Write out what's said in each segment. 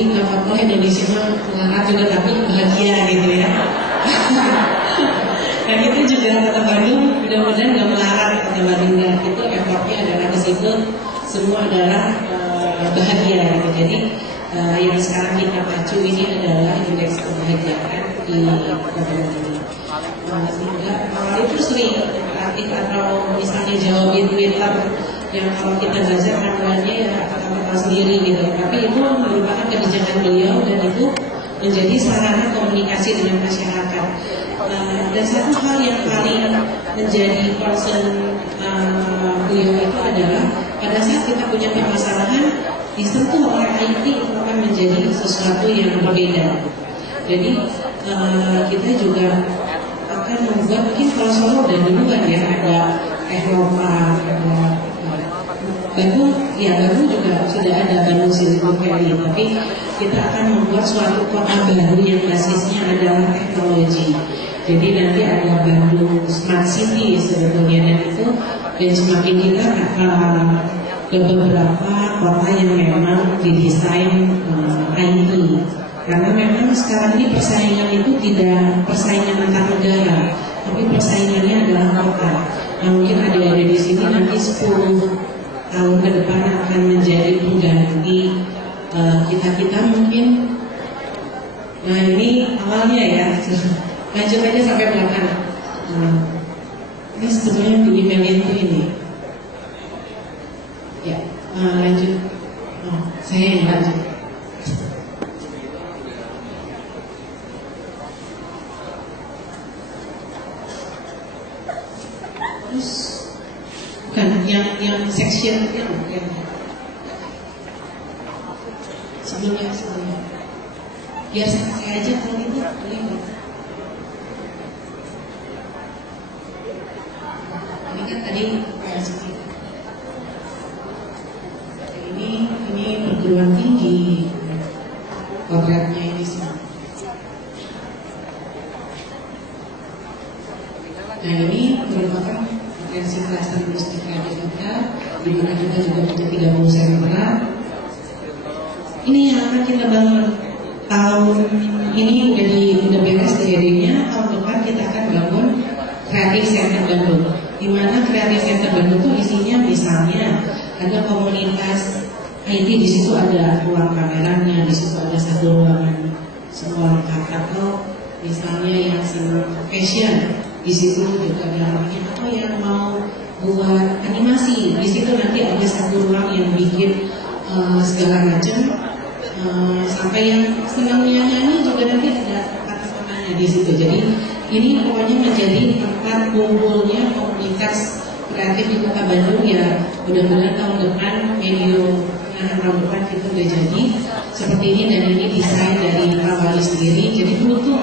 Jadi nggak apa-apa Indonesia mah melarat juga tapi bahagia gitu ya. Dan itu juga kota Bandung mudah-mudahan nggak melarat, kota Bandung itu effortnya adalah ke situ semua adalah bahagia gitu. Jadi yang sekarang kita pacu ini adalah indeks kebahagiaan di kota Bandung. Sehingga itu sering aktif atau misalnya jawabin Twitter yang kalau kita belajar manualnya ya kita sendiri gitu. Tapi itu merupakan kebijakan beliau dan itu menjadi sarana komunikasi dengan masyarakat. Dan satu hal yang paling menjadi concern beliau itu adalah pada saat kita punya permasalahan disentuh oleh IT itu akan menjadi sesuatu yang berbeda. Jadi kita juga akan membuat, mungkin kalau Solo udah duluan ya, ada Eropa, ada Bandung, ya Bandung juga sudah ada Bandung Silicon Valley, tapi kita akan membuat suatu kota baru yang basisnya adalah teknologi. Jadi nanti ada Bandung Smart City sebetulnya, dan itu semakin kita ke beberapa kota yang memang didesain IT. Karena memang sekarang ini persaingan itu tidak persaingan antar negara, tapi persaingannya adalah kota. Nah, mungkin ada di sini nanti 10 tahun ke depan akan menjadi pengganti kita mungkin. Nah ini awalnya ya, lanjut aja sampai belakang. Ini sebetulnya di email itu ini. Ya, lanjut. Saya yang lanjut. Terus bukan yang section yang sebelumnya biar saya aja kalau gitu boleh nggak? Ini kan tadi PSI. Ini perguruan tinggi kodratnya ini semua. Nah ini merupakan potensi kluster mustika kita, di mana kita juga punya 30 sentra. Ini yang akan kita bangun tahun ini udah beres THD-nya. Tahun depan kita akan bangun Creative Center Bandung, di mana Creative Center Bandung itu isinya misalnya ada komunitas IT, di situ ada ruang kameranya, di situ ada satu ruangan semua lengkap, atau misalnya yang senang fashion, di situ juga ada orangnya, atau yang mau buat animasi, di situ nanti ada satu ruang yang bikin segala macam. Sampai yang senang nyanyi juga nanti ada kata-katanya di situ. Jadi ini pokoknya menjadi tempat kumpulnya komunitas kreatif di Kota Bandung ya. Mudah-mudahan tahun depan tahun depan kita udah jadi seperti ini, dan ini desain dari Pak Wali sendiri. Jadi beruntung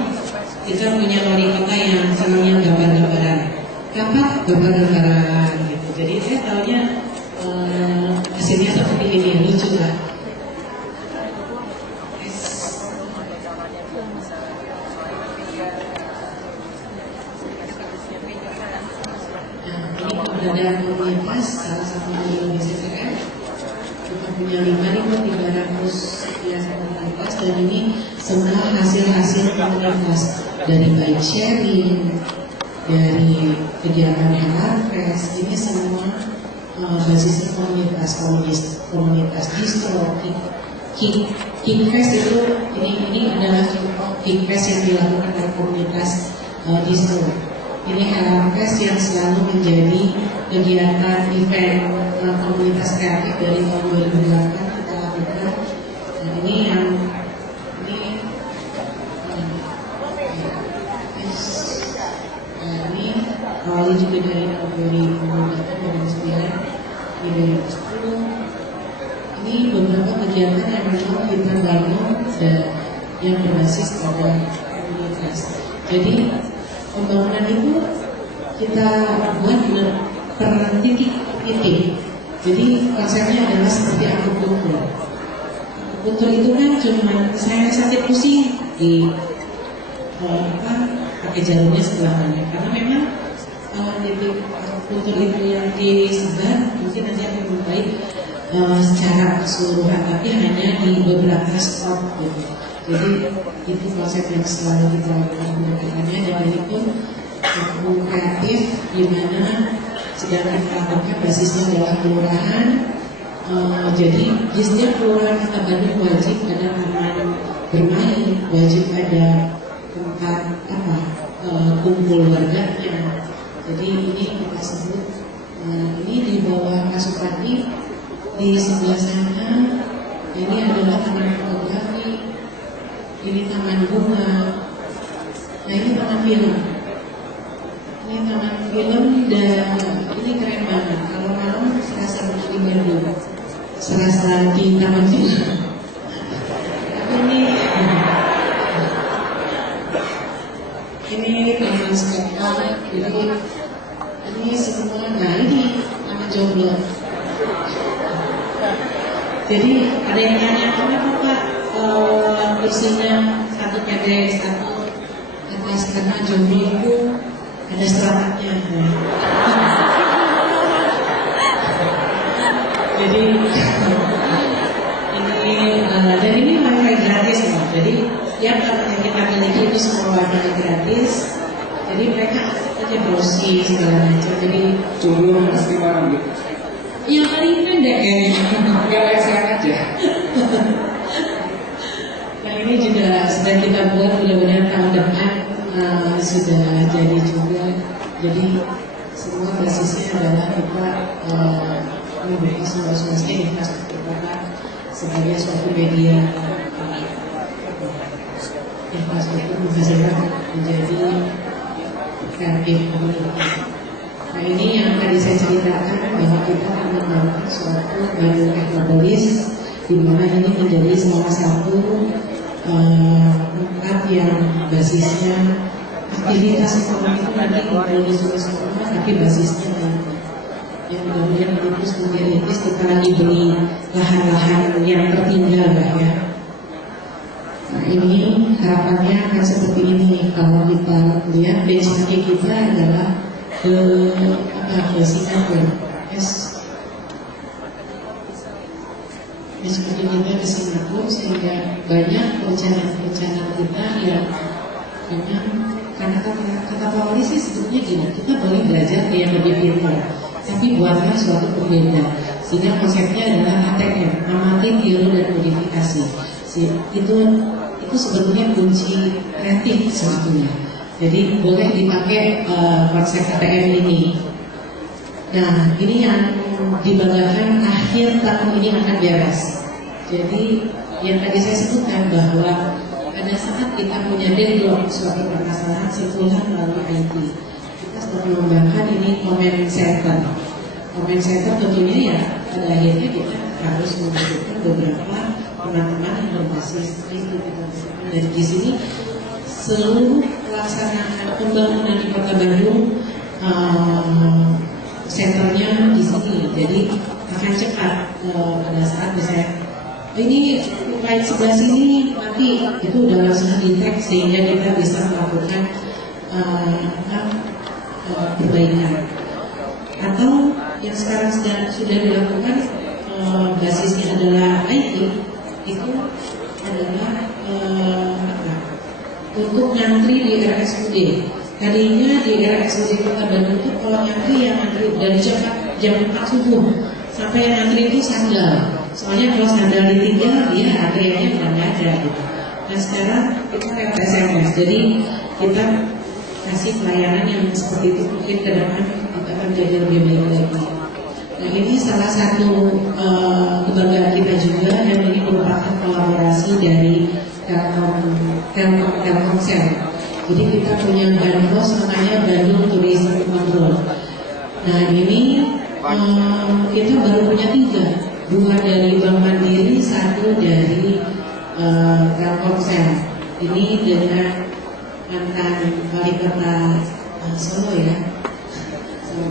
kita punya wali kota yang senangnya gambar-gambaran, gambar-gambaran gitu. Jadi saya tahunya hasilnya seperti ini, lucu lah. Ada komunitas, salah satu di BCCM kita punya 5.300 komunitas, dan ini semua hasil-hasil komunitas dari bike sharing, dari kegiatan Helarfest. Ini semua basisnya komunitas distro. Kickfest itu ini adalah Kickfest yang dilakukan oleh komunitas distro. Ini Helarfest yang selalu menjadi kegiatan event komunitas kreatif dari tahun 2008 kita lakukan. Dan ini yang ini awalnya juga dari tahun 2009, 2010. Ini beberapa kegiatan yang memang kita bangun dan yang berbasis pada komunitas. Jadi pembangunan itu kita buat per titik. Jadi konsepnya adalah seperti akupuntur. Akupuntur itu kan cuma saya sakit pusing di pakai jarumnya sebelah mana. Karena memang titik akupuntur itu yang disebar mungkin nanti akan membaik. secara keseluruhan, tapi hanya di beberapa stop gitu. Jadi itu konsep yang selalu kita lakukannya, dan ini pun kampung kreatif di mana sedang kita lakukan basisnya adalah kelurahan. Jadi di setiap kelurahan Kota Bandung wajib ada taman bermain, wajib ada tempat kumpul warganya. Jadi ini kita sebut ini di bawah Kasupati, di sebelah sana ini adalah taman fotografi, ini taman bunga, nah ini taman film. Ini taman film dan ini keren banget. Kalau malam serasa di Bandung, serasa di taman film. Ini taman sekolah, jadi ini semua. Nah ini taman jomblo. Jadi ada yang nanya kenapa Pak kursinya satu pendek satu atas, karena jomblo itu ada seratnya. Jadi ini dan ini wifi gratis loh. Jadi yang kita miliki itu semua wifi gratis. Jadi mereka aja browsing segala macam. Jadi jomblo pasti barang gitu. Yang paling pendek kayaknya. Nggak lesehan aja. Nah ini juga sedang kita buat, mudah-mudahan tahun depan sudah jadi juga. Jadi semua basisnya adalah kita memiliki semua infrastruktur sebagai suatu media infrastruktur menghasilkan menjadi kreatif komunitas. Nah ini yang tadi saya ceritakan bahwa kita akan membangun suatu Bandung Teknopolis, di mana ini menjadi salah satu tempat yang basisnya aktivitas ekonomi itu nanti di sekolah, tapi basisnya yang kemudian terus mengiritis. Kita lagi beli lahan-lahan yang tertinggal ya. Nah ini harapannya akan seperti ini. Kalau kita lihat benchmark kita adalah ke Singapura, seperti kita ke Singapura, sehingga banyak rencana kita yang memang karena kata Pak Wali sih sebetulnya gini, kita boleh belajar yang lebih pintar, tapi buatlah suatu berbeda. Sehingga konsepnya adalah ATM, amati, tiru, dan modifikasi. Itu sebetulnya kunci kreatif sebetulnya. Jadi boleh dipakai konsep ATM ini. Nah ini yang dibanggakan, akhir tahun ini akan beres. Jadi yang tadi saya sebutkan bahwa pada saat kita punya deadlock suatu permasalahan setelah melalui IT, kita sedang mengembangkan ini comment center. Comment center tentunya ya pada akhirnya kita harus membutuhkan beberapa teman-teman yang berbasis IT. Dan di sini seluruh pelaksanaan pembangunan di Kota Bandung senternya di sini, jadi akan cepat pada saat misalnya ini right sebelah sini mati, itu udah langsung di-tag sehingga kita bisa melakukan perbaikan. Atau yang sekarang sudah dilakukan basisnya adalah IT, itu adalah untuk ngantri di RSUD. Tadinya di RSUD Kota Bandung itu kalau ngantri yang ngantri dari jam 4 subuh sampai yang ngantri itu sandal. Soalnya kalau sandal ditinggal dia antriannya udah nggak ada gitu. Nah sekarang kita lewat SMS, jadi kita kasih pelayanan yang seperti itu, mungkin ke depan kita akan jadi lebih baik lagi. Nah ini salah satu kebanggaan kita juga, dan ini merupakan kolaborasi dari Telkomsel. Jadi kita punya Bandros namanya Bandung Tourism Control. Nah ini kita baru punya 3, 2 dari Bank Mandiri, 1 dari Telkomsel. Ini dengan mantan wali kota Solo ya,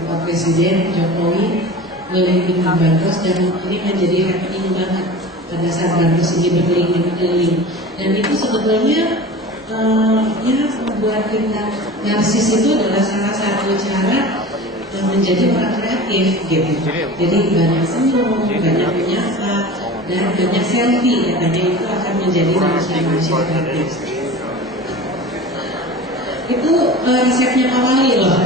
Pak Presiden Jokowi melindungi Bandros, dan ini menjadi rekening banget pada saat Bandros ini berkeliling-keliling. Dan itu sebetulnya ya membuat kita narsis itu adalah salah satu cara menjadi orang kreatif gitu. Jadi banyak senyum, banyak menyapa, dan banyak selfie katanya itu akan menjadi manusia kreatif. Itu resepnya Pak Wali loh.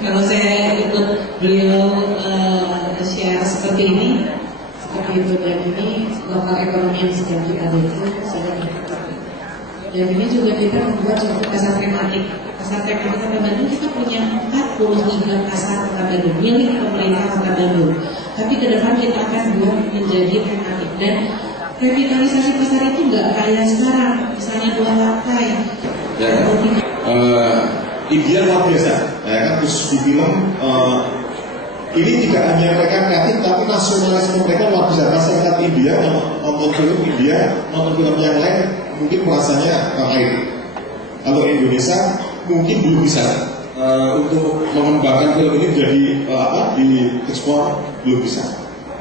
Kalau saya ikut beliau share seperti ini, seperti itu, dan ini lokal ekonomi yang sedang kita bantu. Dan ini juga kita membuat suatu pasar tematik. Pasar tematik Kota Bandung kita punya 43 pasar Kota Bandung milik pemerintah Kota Bandung. Tapi ke depan kita akan buat menjadi tematik, dan revitalisasi pasar itu nggak kayak sekarang, misalnya 2 lantai. Ya, India luar biasa, ya kan, terus di film ini tidak hanya mereka kreatif, tapi nasionalisme mereka luar biasa. Masyarakat India nonton film India, nonton film yang lain mungkin rasanya air. Kalau Indonesia mungkin belum bisa untuk mengembangkan film ini menjadi di ekspor, belum bisa.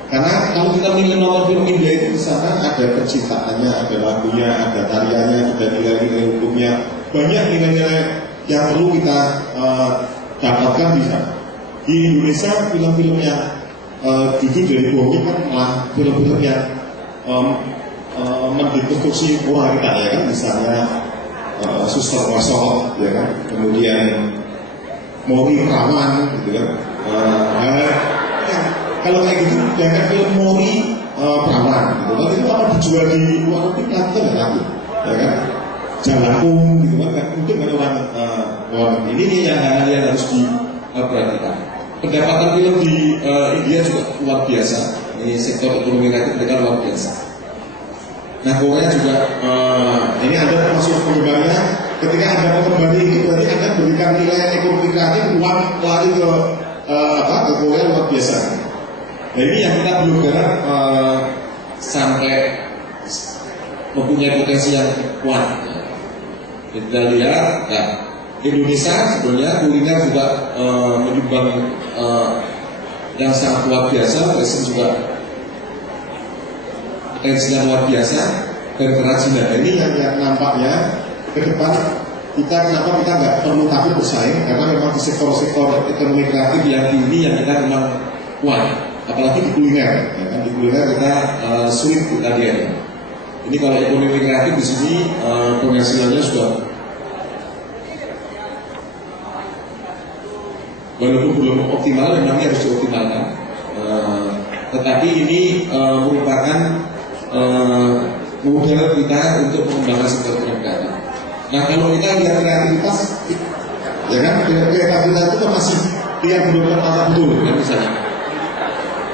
Karena kalau kita nonton film India itu di sana ada percintaannya, ada lagunya, ada tariannya, ada nilai-nilai hukumnya, banyak nilai-nilai yang perlu kita dapatkan di sana. Di Indonesia film-film yang jujur dari bohong kan malah film-film yang mendekonstruksi moral kita, ya kan, misalnya Suster Wasol, ya kan, kemudian Mori Perawan, gitu kan. Kalau kayak gitu, jangan film Mori Perawan, gitu kan, itu akan dijual di luar negeri, nanti nggak laku, ya kan. Jalapung, gitu kan, mungkin banyak orang ini yang hal-hal yang harus diperhatikan. Pendapatan film di India juga luar biasa. Ini sektor ekonomi kreatif mereka luar biasa. Nah, Korea juga ini Anda termasuk penggemarnya. Ketika Anda mau kembali itu berarti Anda berikan nilai ekonomi kreatif, uang lari ke ke Korea luar biasa. Nah, ini yang kita belum garap sampai mempunyai potensi yang kuat. Kita lihat, nah, Indonesia sebenarnya kuliner juga menyumbang yang sangat luar biasa, resin juga potensinya luar biasa, dan kerajinan. Ini yang nampaknya ke depan kenapa kita nggak perlu takut bersaing, karena memang di sektor-sektor ekonomi kreatif yang ini yang kita memang kuat, apalagi di kuliner. Ya kan? Di kuliner kita sulit kita lihat. Ini kalau ekonomi kreatif di sini penghasilannya sudah, walaupun belum optimal, memang harus dioptimalkan. Tetapi ini merupakan modal kita untuk mengembangkan sektor kreatif. Nah, kalau kita lihat kreativitas, ya kan, kreativitas itu masih yang belum tertata betul, kan, misalnya.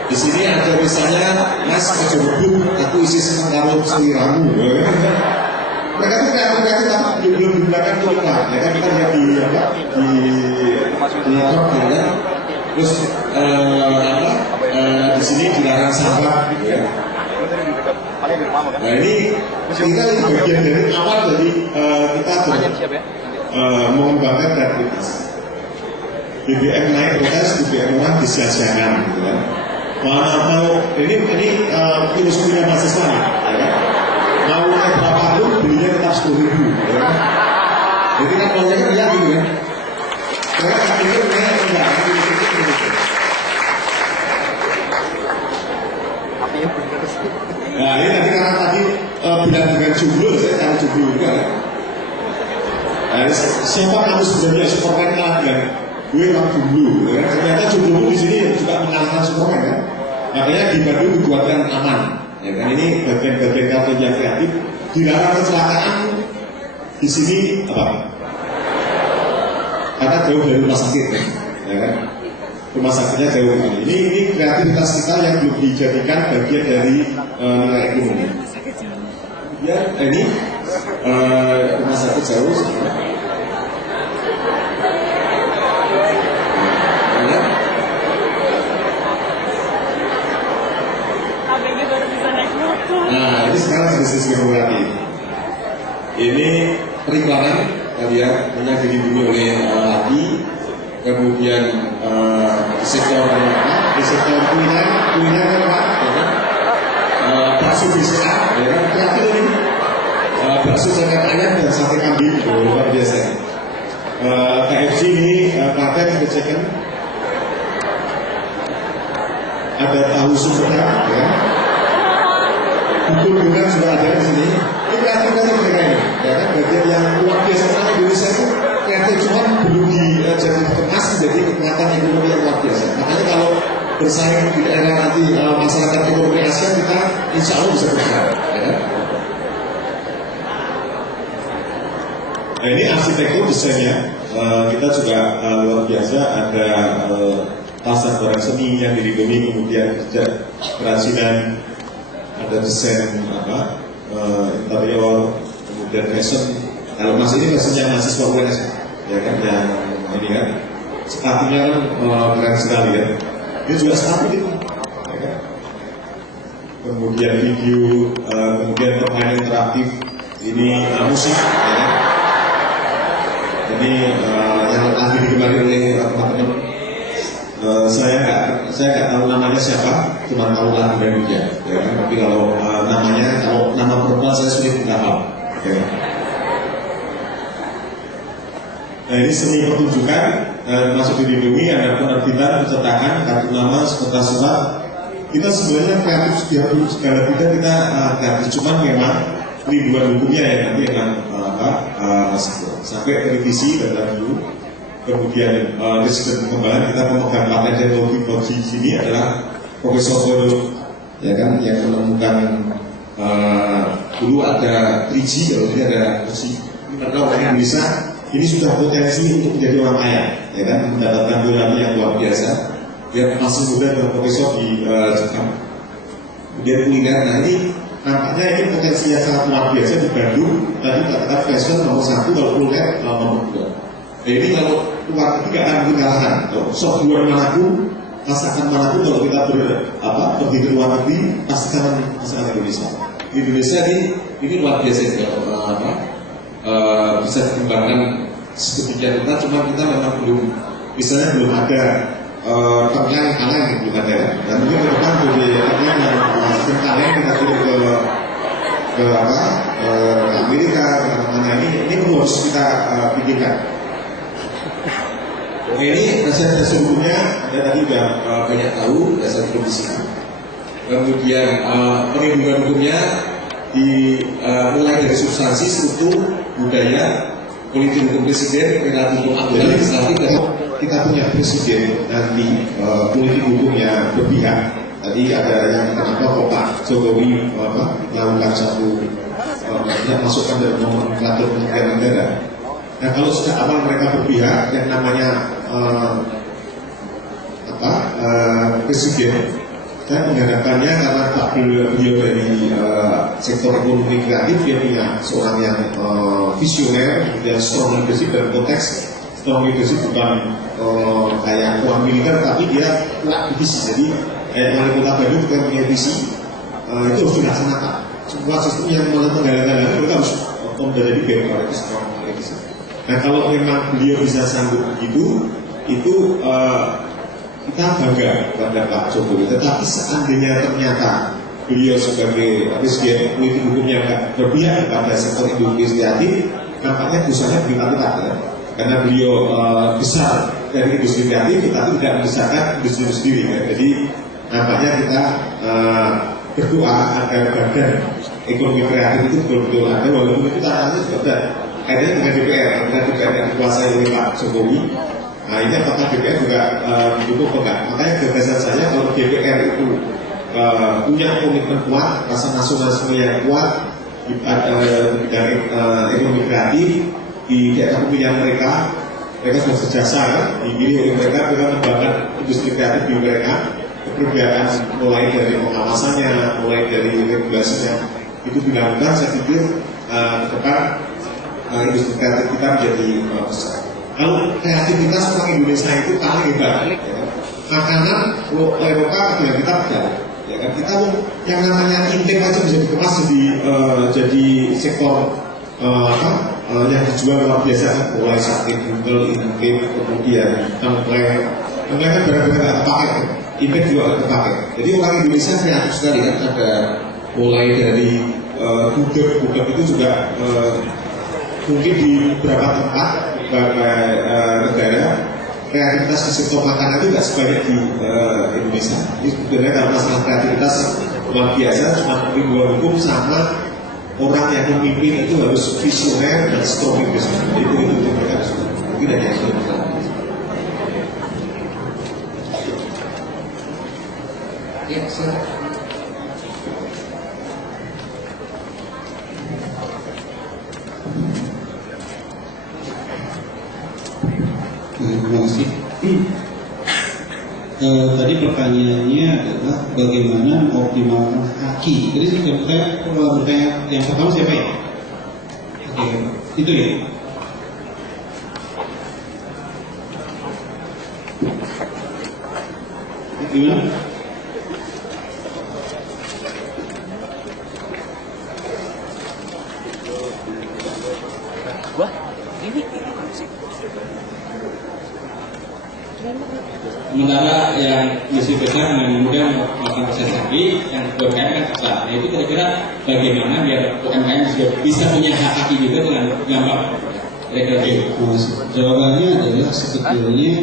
Di sini ada misalnya Mas ojo rebut, aku isi seneng karo seliramu. Mereka itu kreatif tapi belum digunakan untuk iklan. Ya kan, kita lihat di blog, gitu kan. Terus di sini dilarang sampah, gitu ya. Nah, ini kita bagian dari awal dari kita mengembangkan kreativitas. BBM naik protes, BBM murah disia-siakan, gitu kan. Mau ini filosofinya mahasiswa nih, ya kan? Mau naik berapapun belinya tetap 10.000, ya kan? Jadi kan kalau kan lihat gitu kan, karena saat itu enggak. Nah, ini nanti karena tadi bilang dengan jumlah, saya cari jumlah juga kan. Nah, siapa kamu sebenarnya Superman kalah dengan gue orang jumlah, ya kan? Ternyata jumlah di sini juga mengalahkan Superman kan. Makanya di Bandung dibuatkan aman, ya kan, ini bagian-bagian kartu yang kreatif. Dilarang kecelakaan di sini apa? Karena jauh dari rumah sakit, ya kan? Rumah sakitnya jauh kali. Ini kreativitas kita yang belum dijadikan bagian dari nilai ekonomi. Ya, ini rumah sakit jauh. Nah, ini sekarang bisnis kreatif. Ini periklanan, kalian yang dilindungi oleh API, kemudian di sektor kuliner apa? Bakso BCA, ya kan, kreatif ini. Bakso cacat ayam dan sate kambing, luar biasa. KFC ini pakai chicken. ada tahu Sumedang, ya. Bubur Gondang juga ada di sini. Ini kreativitas mereka ini, ya kan? Bagian yang luar biasa karena Indonesia itu kreatif, cuma belum jadi dikemas menjadi kekuatan ekonomi yang luar biasa. Makanya kalau bersaing di era nanti masyarakat ekonomi Asia, kita insya Allah bisa bersaing, ya kan? Nah, ini arsitektur desainnya. Kita juga luar biasa, ada pasar barang seni yang dilindungi, kemudian kerajinan, ada desain interior, kemudian fashion. Kalau Mas ini fashionnya mahasiswa UNS, ya kan, yang ini kan sepatunya kan keren sekali ya. Ini juga sepatu gitu, ya kan? Kemudian video, kemudian permainan interaktif, ini musik, ya kan? Ini yang lagi digemari oleh teman-teman. Saya nggak tahu namanya siapa, cuma tahu lagu dan dia. Ya kan? Tapi kalau nama perempuan saya sulit menghafal. Ya. Nah, ini seni pertunjukan masuk dilindungi, ada penerbitan, pencetakan, kartu nama, sekretaris surat. Kita sebenarnya kreatif segala bidang kita kreatif, cuman memang perlindungan hukumnya ya nanti akan sampai televisi dan radio. Kemudian riset dan pengembangan kita pemegang paten teknologi 4G di sini adalah Profesor Dodo, ya kan, yang menemukan dulu ada 3G, kalau ini ada 4G. Karena orang Indonesia ini sudah potensi untuk menjadi orang kaya, ya kan, mendapatkan bola yang luar biasa. Dia masih muda dengan profesor di Jepang. Kemudian kuliner, nah ini nampaknya ini potensinya sangat luar biasa di Bandung. Tadi katakan fashion nomor 1, kalau kuliner nomor 2. Nah, ini kalau luar negeri akan kekalahan. Sok luar manapun, masakan manapun, kalau kita pergi ke luar negeri, pastikan masakan Indonesia. Di Indonesia ini luar biasa ya, bisa dikembangkan sedemikian rupa, cuma kita memang belum, misalnya belum ada terngiang kaleng yang belum ada. Dan mungkin ke depan dari terngiang yang kaleng kita kirim ke Amerika, ke mana-mana, ini perlu harus kita pikirkan. Oke, ini dasar hukumnya ada tadi sudah banyak tahu dasar profesi. Kemudian perlindungan hukumnya mulai dari substansi, struktur, budaya, politik hukum presiden, relatif hukum aktual, legislatif, dan kita punya presiden nanti politik hukumnya berpihak. Tadi ada yang kenapa Pak Jokowi melakukan satu masukkan dalam nomenklatur kementerian negara. Nah, kalau sejak awal mereka berpihak, yang namanya presiden, dan menghadapkannya karena Pak beliau dari sektor ekonomi kreatif, dia punya seorang yang visioner, kemudian strong leadership dalam konteks strong leadership bukan kayak orang militer, tapi dia kuat di visi. Jadi wali kota Bandung juga punya visi, itu harus dilaksanakan. Semua sistem yang menggalak-galak itu harus menjadi background itu strong leadership. Nah, kalau memang beliau bisa sanggup begitu, itu kita bangga kepada Pak Jokowi. Tetapi seandainya ternyata beliau sebagai presiden politik hukumnya nggak berpihak kepada sektor industri kreatif, nampaknya dosanya berlipat-lipat ya. Karena beliau besar dari industri kreatif, tetapi tidak membesarkan industri sendiri ya. Jadi nampaknya kita berdoa agar badan ekonomi kreatif itu betul-betul ada, walaupun itu tantangannya juga ada. Kaitannya dengan DPR, karena DPR yang dikuasai oleh Pak Jokowi. Nah, ini apakah DPR juga mendukung atau enggak? Makanya gagasan saya kalau DPR itu punya komitmen kuat, rasa nasionalisme yang kuat di bidang ekonomi kreatif, di daerah pemilihan mereka sudah sejasa kan, dipilih oleh mereka mengembangkan industri kreatif di mereka. Kebijakan mulai dari pengawasannya, mulai dari regulasinya itu dilakukan, saya pikir ke depan industri kreatif kita menjadi besar. Kalau kreativitas orang Indonesia itu paling hebat, ya kan? Makanan Eropa juga kita beda, ya kan? Kita yang namanya intake aja bisa dikemas jadi sektor yang dijual luar biasa, mulai sate buntel, intake, kemudian tengkleng kan barang-barang nggak terpakai, intake juga nggak terpakai. Jadi orang Indonesia kreatif sekali kan, ada mulai dari gudeg itu juga mungkin di beberapa tempat, beberapa negara kreativitas di sektor makanan itu nggak sebanyak di Indonesia. Ini sebenarnya kalau masalah kreativitas luar biasa, cuma pembuat hukum sama orang yang memimpin itu harus visioner dan story business. Itu mereka harus mungkin ada yang sudah. Ya, silakan. Terima kasih. Tadi pertanyaannya adalah bagaimana mengoptimalkan haki. Jadi saya bertanya yang pertama siapa ya? Oke, itu ya. Gimana? Wah, ini Sementara yang misi besar dengan mudah melakukan proses haki, yang UMKM kan besar. Nah itu kira-kira bagaimana biar UMKM juga bisa punya hak haki juga dengan gampang? Kira-kira gitu. Jawabannya adalah sebetulnya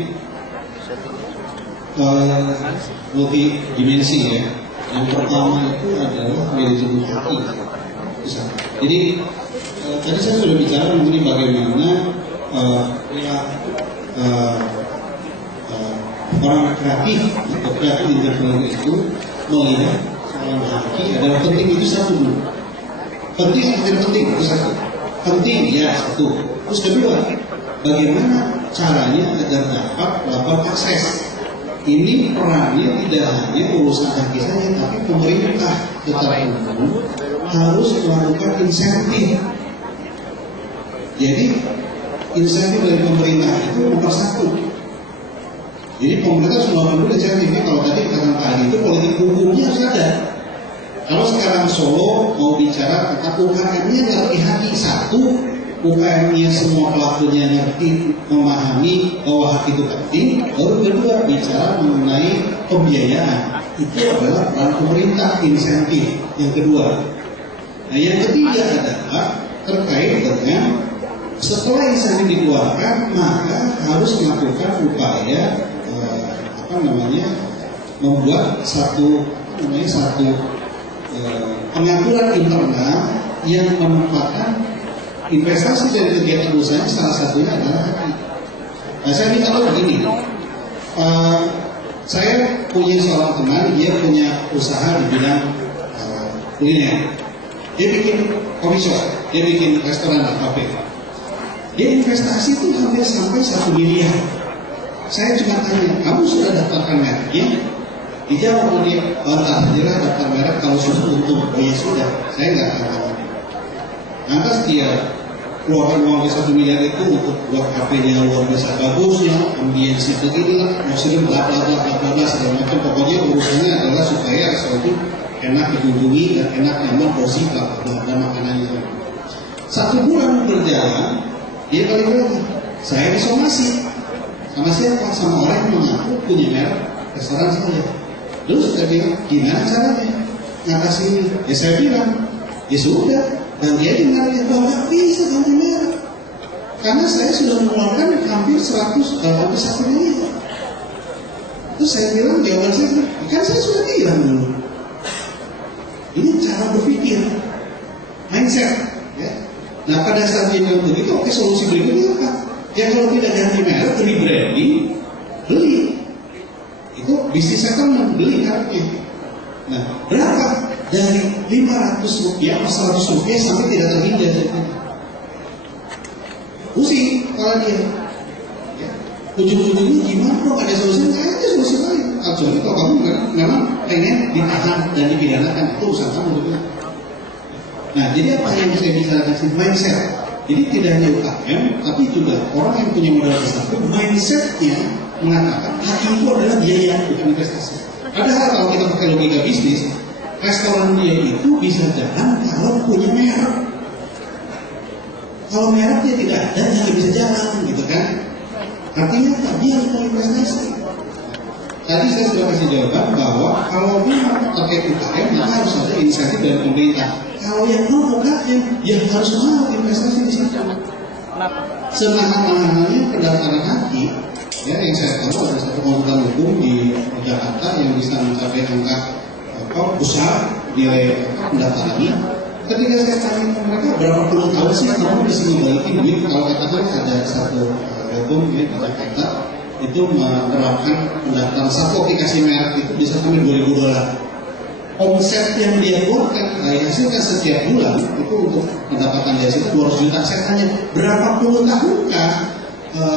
multidimensi ya. Yang pertama itu adalah manajemen haki. Jadi tadi saya sudah bicara mengenai bagaimana orang kreatif atau kreatif entrepreneur itu melihat soal haki adalah penting itu satu dulu. Penting atau tidak penting itu satu. Penting ya satu. Terus kedua, bagaimana caranya agar dapat melakukan akses. Ini perannya tidak hanya urusan haki saja, tapi pemerintah secara umum harus melakukan insentif. Jadi insentif dari pemerintah itu nomor satu. Jadi pemerintah harus melakukan dulu insentifnya. Kalau tadi katakan tadi itu politik hukumnya harus ada. Kalau sekarang Solo mau bicara tentang UKM-nya ngerti haki satu, UKM-nya semua pelakunya ngerti memahami bahwa hak itu penting. Baru kedua bicara mengenai pembiayaan, itu adalah peran pemerintah insentif. Yang kedua, nah yang ketiga adalah terkait dengan setelah insentif dikeluarkan maka harus melakukan upaya membuat satu pengaturan internal yang memanfaatkan investasi dari kegiatan usaha, salah satunya adalah haki. Nah, saya minta tahu begini, saya punya seorang teman, dia punya usaha di bidang kuliner. Dia bikin coffee shop, dia bikin restoran dan kafe. Dia investasi itu hampir sampai 1 miliar. Saya cuma tanya, kamu sudah daftarkan mereknya? Dijawab oleh dia, bantah aja daftar merek kalau sudah untung. Oh ya sudah, saya nggak akan. Lantas dia keluarkan uang 1 miliar itu untuk buat kafenya luar biasa bagusnya, ambiensi beginilah, musim bla bla bla segala macam. Pokoknya urusannya adalah supaya restoran itu enak dikunjungi dan enak nyaman, porsi bla bla dan makanannya. 1 bulan berjalan, dia balik lagi. Saya disomasi. Sama siapa? Sama orang yang mengaku punya merek restoran saya. Terus saya bilang, gimana caranya ngatasi ini? Ya saya bilang, ya sudah. Dan dia dengar dia bahwa nggak bisa ganti merek. Karena saya sudah mengeluarkan hampir 1 miliar. Terus saya bilang, jawaban saya, kan saya sudah bilang dulu. Ini cara berpikir, mindset. Ya. Nah pada saat dia bilang begitu, oke solusi berikutnya apa? Ya kalau tidak ganti merek, rebranding, beli. Itu bisnis settlement, beli mereknya. Nah, berapa? Dari 500 rupiah atau 100 rupiah sampai tidak terhingga. Pusing kepala dia. Ya. Ujung-ujungnya gimana dong? Ada solusi? Nggak ada solusi lain. Kecuali kalau kamu memang pengen ditahan dan dipidanakan, itu usaha kamu. Nah, jadi apa yang saya bicarakan sih? Mindset. Jadi tidak hanya UKM, tapi juga orang yang punya modal besar itu mindsetnya mengatakan haki itu adalah biaya, bukan investasi. Padahal kalau kita pakai logika bisnis, restoran dia itu bisa jalan kalau punya merek. Kalau mereknya tidak ada, dia bisa jalan, gitu kan? Artinya dia harus investasi. Tadi saya sudah kasih jawaban bahwa kalau memang terkait UKM, maka harus ada inisiatif dari pemerintah. Kalau yang mau UKM, ya harus mau investasi di situ. Semahal-mahalnya pendaftaran haki, ya yang saya besar nilai pendaftarannya. Ketika saya tanya ke mereka berapa puluh tahun sih kamu bisa membalikin duit, kalau katakan ada satu rekom ya di Jakarta itu menerapkan pendaftaran satu aplikasi merek itu bisa sampai $2.000. Omset yang dia buatkan, hasilkan setiap bulan itu untuk pendapatan dari situ 200 juta. Saya tanya berapa puluh tahunkah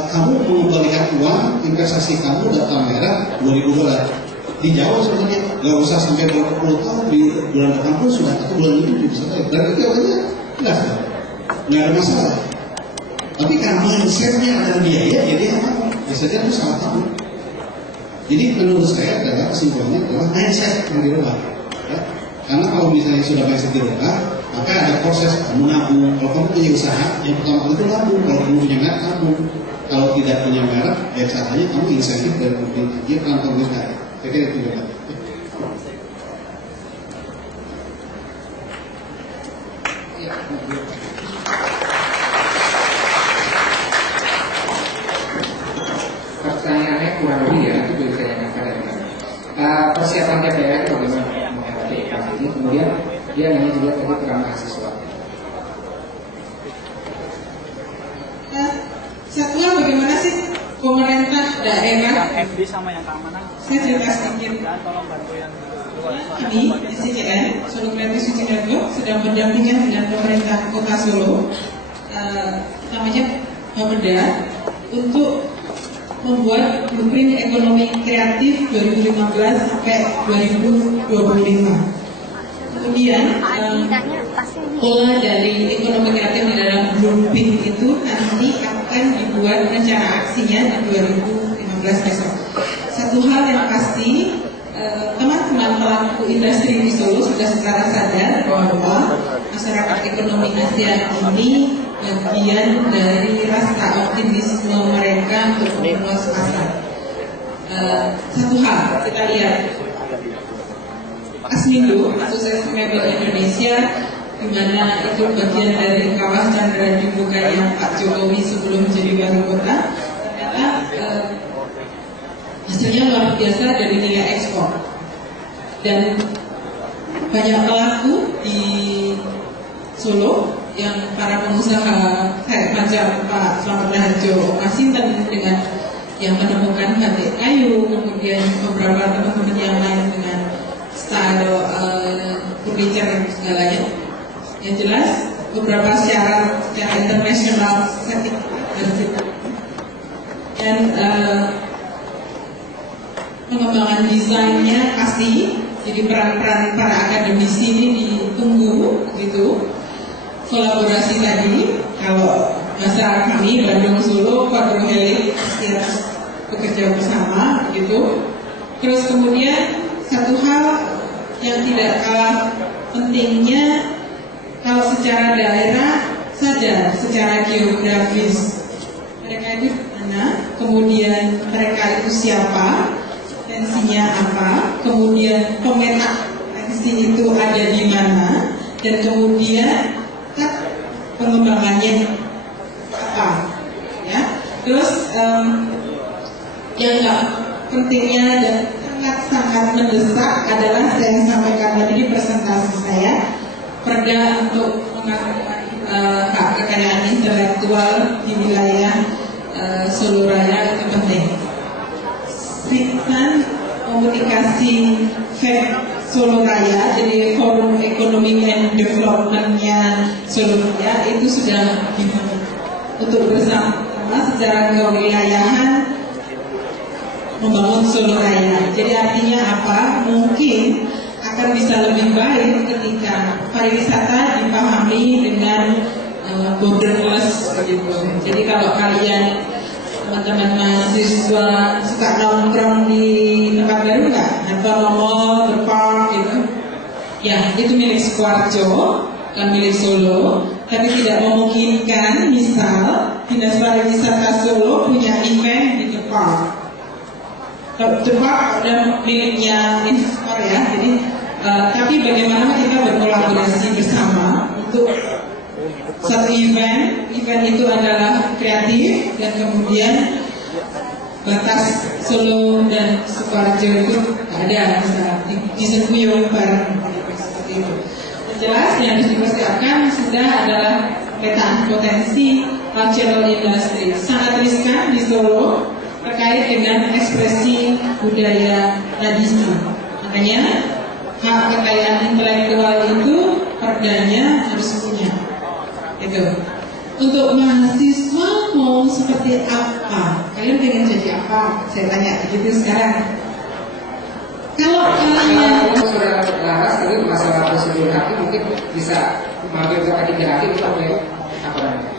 kamu mengembalikan uang investasi kamu daftar merek $2.000? Dijawab sebenarnya nggak usah sampai berapa puluh tahun, di bulan depan pun sudah, atau bulan ini bisa tahu. Berarti jawabannya nggak ada masalah. Tapi karena mindsetnya ada biaya, jadi apa? Biasanya itu salah tahu. Jadi menurut saya adalah kesimpulannya adalah mindset yang dirubah. Ya. Karena kalau misalnya sudah mindset dirubah, maka ada proses kamu nabung. Kalau kamu punya usaha, yang pertama kali itu nabung. Kalau kamu punya merek, nabung. Kalau tidak punya merek, ya caranya kamu insentif dari pemerintah, dia perantau negara. Jadi itu juga. Pertanyaannya kurang lebih ya, itu bisa ditanyakan dari persiapan DPR itu bagaimana menghadapi ekonomi ini. Kemudian dia nanya juga tadi tentang mahasiswa. Satuan bagaimana sih pemerintah daerah? FD sama yang keamanan. Saya cerita sedikit. Dan tolong bantu yang Kami SCCN Solo Creative City Network sedang berdampingan dengan pemerintah Kota Solo, namanya Bapeda, untuk membuat blueprint ekonomi kreatif 2015 sampai 2025. Kemudian pola dari ekonomi kreatif di dalam blueprint itu nanti akan dibuat rencana aksinya di 2015 besok. Satu hal yang pasti, teman-teman pelaku industri di Solo sudah secara sadar bahwa masyarakat ekonomi Asia ini bagian dari rasa optimisme mereka untuk meluas pasar. Satu hal kita lihat, Asmindo, Asosiasi Mebel Indonesia, di mana itu bagian dari kawah Chandra dibukanya Pak Jokowi sebelum menjadi wali kota, ternyata hasilnya luar biasa dari nilai ekspor. Dan banyak pelaku di Solo yang para pengusaha kayak macam Pak Slamet Raharjo Masinten dengan yang menemukan batik kayu, kemudian beberapa teman-teman yang lain dengan style furniture dan segalanya. Yang jelas beberapa syarat secara internasional dan pengembangan desainnya pasti. Jadi peran-peran para akademisi ini ditunggu gitu. Kolaborasi tadi, kalau bahasa kami Bandung Solo quadrohelic pasti harus bekerja bersama gitu. Terus kemudian satu hal yang tidak kalah pentingnya, kalau secara daerah sadar secara geografis mereka itu mana, kemudian mereka itu siapa, tensinya apa, kemudian pemeta tensi itu ada di mana, dan kemudian pengembangannya apa, ya. Terus yang nggak pentingnya dan sangat mendesak adalah saya sampaikan tadi di presentasi saya, perda untuk mengakui hak kekayaan intelektual di wilayah Solo Raya itu penting. Sitan komunikasi Solo Raya, jadi Forum Economic and Development-nya Solo Raya itu sudah dibangun untuk bersama secara kewilayahan membangun Solo Raya. Jadi artinya apa? Mungkin akan bisa lebih baik ketika pariwisata dipahami dengan borderless begitu. Jadi kalau kalian teman-teman mahasiswa suka nongkrong di tempat baru nggak? Atau mall, berpark gitu? Ya, itu milik Sukoharjo, bukan milik Solo. Tapi tidak memungkinkan, misal Dinas Pariwisata Solo punya event di The Park. The Park udah miliknya investor ya. Jadi, tapi bagaimana kita berkolaborasi bersama untuk satu event itu adalah kreatif dan kemudian batas Solo dan Sukoharjo itu nggak ada, bisa disengkuyung bareng seperti itu. Jelas yang harus dipersiapkan sudah adalah peta potensi cultural industry. Sangat riskan di Solo terkait dengan ekspresi budaya tradisi. Makanya hak kekayaan intelektual itu perdanya harus punya. Itu. Untuk mahasiswa mau seperti apa? Kalian pengen jadi apa? Saya tanya begitu sekarang. Kalau kalian sudah laras tadi masalah prosedur hakim mungkin bisa mampir ke K3 hakim itu apa namanya?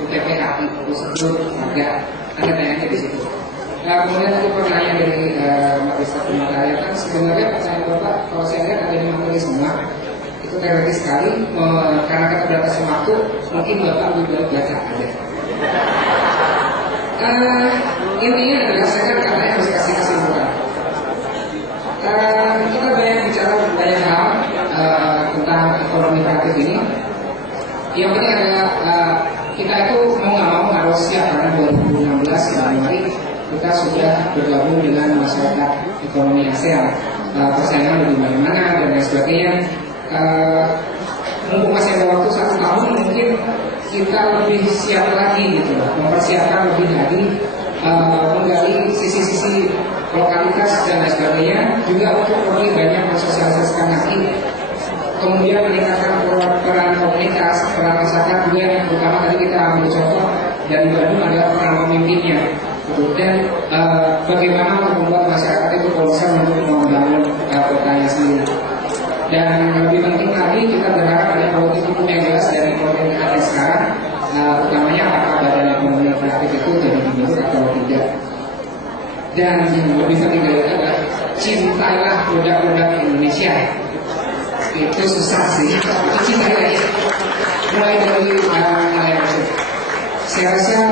UTP hakim, prosedur harga. Ada tanya di situ. Nah, kemudian tadi pertanyaan dari Mbak Risa Primataya kan sebenarnya pertanyaan Bapak kalau saya lihat ada 5 kali semua itu teoretis sekali karena keterbatasan waktu mungkin Bapak lebih baik baca aja. Intinya adalah saya kan katanya harus kasih kesimpulan. Kita banyak bicara banyak hal tentang ekonomi kreatif ini. Yang penting adalah kita itu mau nggak mau harus siap karena 2016 Januari kita sudah bergabung dengan masyarakat ekonomi ASEAN. Persaingan lebih bagaimana dan lain sebagainya. Mumpung masih ada waktu 1 tahun mungkin kita lebih siap lagi gitu, mempersiapkan lebih lagi, menggali sisi-sisi lokalitas dan lain sebagainya, juga untuk lebih banyak mensosialisasikan lagi, kemudian meningkatkan peran komunitas, peran masyarakat juga yang terutama tadi kita ambil contoh dari Bandung adalah peran pemimpinnya, dan bagaimana membuat masyarakat itu konsen untuk membangun kotanya sendiri. Dan lebih penting lagi kita berharap ada politik yang jelas dari pemerintah yang sekarang, utamanya apakah badan ekonomi kreatif itu jadi dibentuk atau tidak. Dan yang lebih penting lagi adalah cintailah produk-produk Indonesia. Itu susah sih, itu cintai aja. Mulai dari saya rasa